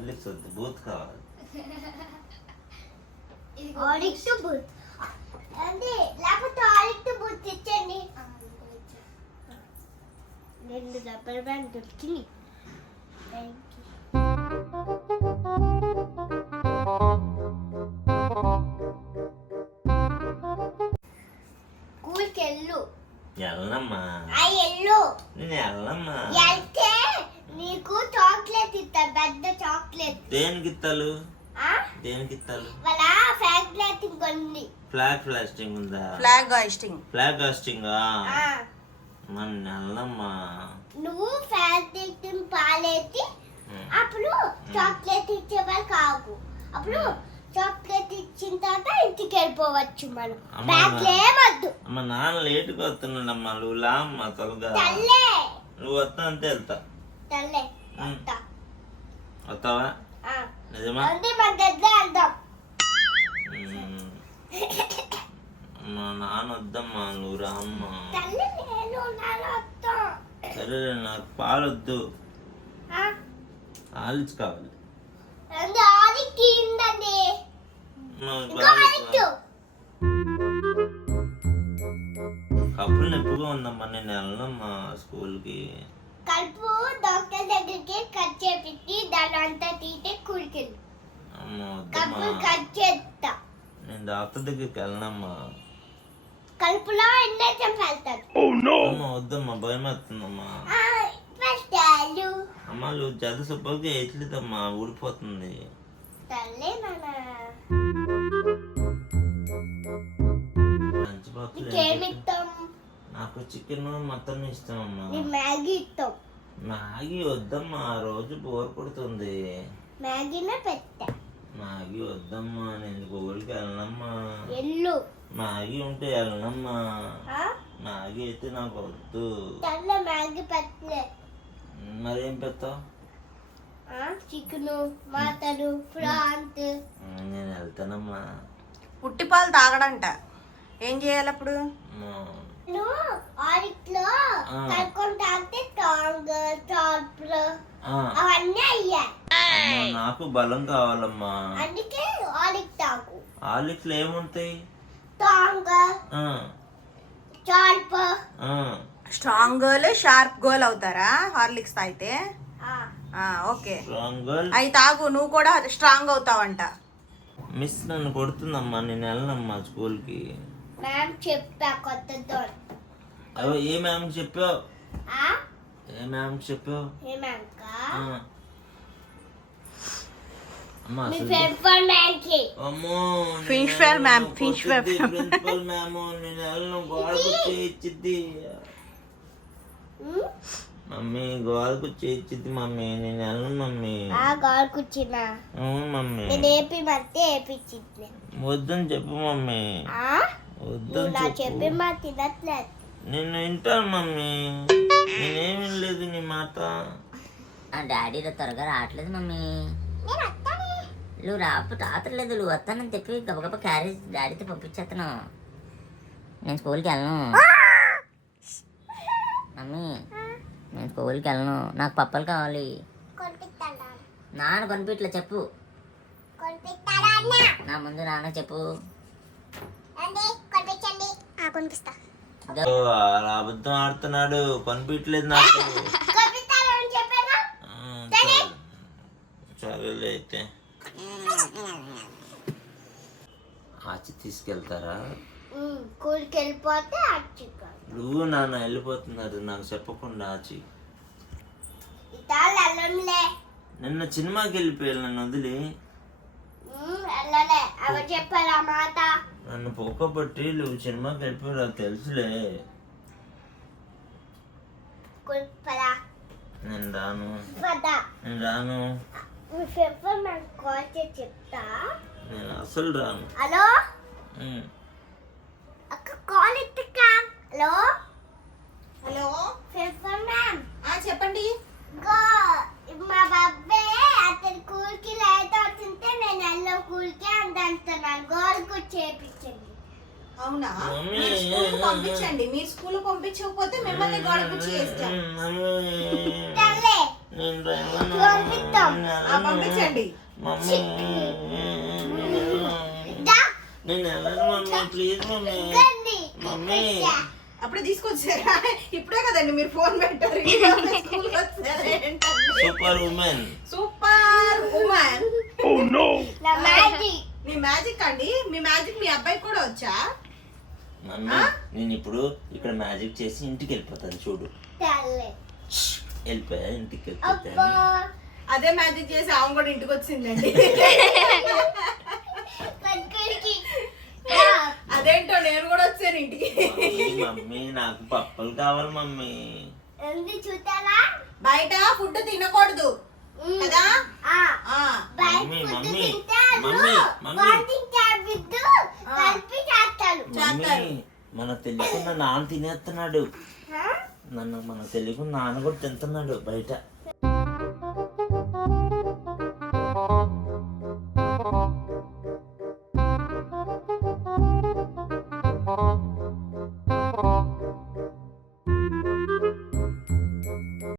Horlicks వద్దు, booth కావాలి. Addict booth అంటే లేకపోతే ఆడిక్ట్ బూత్ ఇచ్చండి. 2 రబ్బర్ బ్యాండ్ దొరికింది. స్కూల్కి వెళ్ళు. వెళ్ళమ్మా. నేను వెళ్ళమ్మా. వెళ్తే నీకు చాక్లెట్ ఇస్తారు, పెద్ద చాక్లెట్. దేనికి ఇస్తాలు? దేనికి ఇస్తాలు? వాళ్ళ ఫ్లాగ్ ప్లాస్టింగ్ ఉంది. ఫ్లాగ్ ప్లాస్టింగ్ ఉందా? Flag hoisting. ఫ్లాగ్ హాయిస్టింగ్ మన వెళ్ళమ్మా. నువ్వు ఫ్లాగ్ ప్లాస్టింగ్ పాలేసి అప్పుడు చాక్లెట్ ఇచ్చేవాళ్ళు కావు. అప్పుడు చాక్లెట్ ఇచ్చిన తర్వాత ఇంటికి వెళ్ళిపోవచ్చు మనం. బ్యాగ్లేమద్దు. అమ్మ నాన్న లేటుగా వస్తున్నాడమ్మా. నువ్వు లా అమ్మా త్వరగా. నువ్వు వస్తా అంతే వెళ్తా. వస్తావా? నిజమా? మా నాన్న వద్దమ్మా, నువ్వు రామ్మా. సరే నాకు పాలు వద్దు, హార్లిక్స్ కావాలి. కప్పులు నొప్పిగా ఉందమ్మా, నేను వెళ్ళనమ్మా స్కూల్కి. కలుపు డాక్టర్ దగ్గరికి కట్ చేపించి దాని అంతా తీస్తే కూలికెళ్ళి కప్పులు కట్ చేస్తా. నేను డాక్టర్ దగ్గరికి వెళ్ళనమ్మా. కలుపులో ఇంజక్షన్ పెడతారు. అమ్మ వద్దమ్మా, భయం వేస్తుందమ్మా. అమ్మ నువ్వు జల్ది సపోజ్ వేయట్లేదమ్మా, ఊడిపోతుంది. నాకు చికెన్ మటన్ ఇస్తామమ్మా. మ్యాగీ ఇస్తాం. మ్యాగీ వద్దమ్మా, రోజు బోర్ కొడుతుంది. మ్యాగీనే పెట్టా. మ్యాగీ వద్దమ్మా, నేను గోల్కి వెళ్ళనమ్మా. ఎల్లు మ్యాగీ ఉంటే వెళ్ళనమ్మా. మ్యాగీ అయితే నాకు వద్దు. మ్యాగీ పెట్టలే. మరేం పెడతావు? Chicken, mutton, prawns. నేను వెళ్తానమ్మా. పుట్టిపాలు తాగడంట. ఏం చేయాలి అప్పుడు? అవన్నీ అయ్యాయి. నాకు బలం కావాలమ్మా. అందుకే ఆలిక్ తాగు. హార్లిక్స్ లో ఏముంటాయి? స్ట్రాంగ్ గర్ల్ షార్ప్ గర్ల్ అవుతారా హార్లిక్స్ తాగితే? ఓకే, అవి తాగు, నువ్వు కూడా స్ట్రాంగ్ అవుతావంట. మిస్ నన్ను కొడుతుందమ్మా, నేను వెళ్ళనమ్మా స్కూల్కి. మ్యామ్ చెప్పా కొత్త. ఏ మ్యామ్ చెప్పావు? ఏ మ్యామ్ చెప్పావు? ప్రిన్సిపల్ మ్యామ్ నేను వెళ్ళను, గోడకు చేయించిద్ది మమ్మీ. గోడకు చేయించిద్ది మమ్మీ, నేను వెళ్ళను మమ్మీ. కూర్చున్నా మమ్మీ. వద్దని చెప్పు మమ్మీ. వద్దని చెప్పి తినట్లేదు. నేను వింటాను మమ్మీ, నేనేమి లేదు నీ మాట. డాడీలో త్వరగా రావట్లేదు మమ్మీ. నువ్వు రావట్లేదు, నువ్వు వస్తానని చెప్పి గబగబా క్యారేజ్ డాడీతో పంపించేస్తాను. నేను స్కూల్కి వెళ్ళను మమ్మీ, నేను స్కూల్కి వెళ్ళను. నాకు పప్పలు కావాలి. నాన్న కొనిపిట్లా చెప్పు, నా ముందు నాన్న చెప్పు. అబద్ధం ఆడుతున్నాడు, కొనిపించలేదు నాకు. సరేలే అయితే. ఆచి తీసుకెళ్తారా? నువ్వు నాన్న వెళ్ళిపోతున్నారు నాకు చెప్పకుండా. ఆచి నిన్న సినిమాకి వెళ్ళిపోయారు నన్ను వదిలి. నన్ను పొక్కబట్టి నువ్వు సినిమాకి వెళ్ళిపోయావు, నాకు తెలుసులే. నేను రాను, నేను రాను, చెప్తా. నేను అసలు రాను. హలో అక్క, కాల్ ఎత్తుకా. Hello hello ma'am. చెప్పండి. మా బాబే అతని కూల్కి లేట్ అవుతుంటే నేను వెళ్ళా కూల్కి అని అంటున్నాను. గోల్కు చేపించండి. అవునా? పంపించండి. మీరు స్కూల్ పంపించకపోతే మిమ్మల్ని గోడకు చేస్తాం. పంపించండి. మమ్మీ నేను వెళ్ళను మమ్మీ, ప్లీజ్ మమ్మీ. మమ్మీ అప్పుడే తీసుకొచ్చారా? ఇప్పుడే కదండి మీరు ఫోన్ పెట్టారు. Super women. Super women. Magic మీ మ్యాజిక్ అండి, మీ మ్యాజిక్ మీ అబ్బాయికి కూడా వచ్చా? మమ్మీ నేను ఇప్పుడు ఇక్కడ మ్యాజిక్ చేసి ఇంటికి వెళ్ళిపోతాను చూడు. వెళ్ళిపోయా, ఇంటికి వెళ్ళిపోతాను. అదే మ్యాజిక్ చేసి ఆమె కూడా ఇంటికి వచ్చిందండి. అదేంటో నేను కూడా వచ్చాను ఇంటికి. మమ్మీ నాకు పప్పలు కావాలి మమ్మీ. చూస్తారా బయట ఫుడ్ తినకూడదు కదా? Mummy mummy mummy mummy mummy మనకు తెలియకుండా నాన్న తినేస్తున్నాడు. మనకు తెలియకుండా నాన్న కూడా తింటున్నాడు బయట.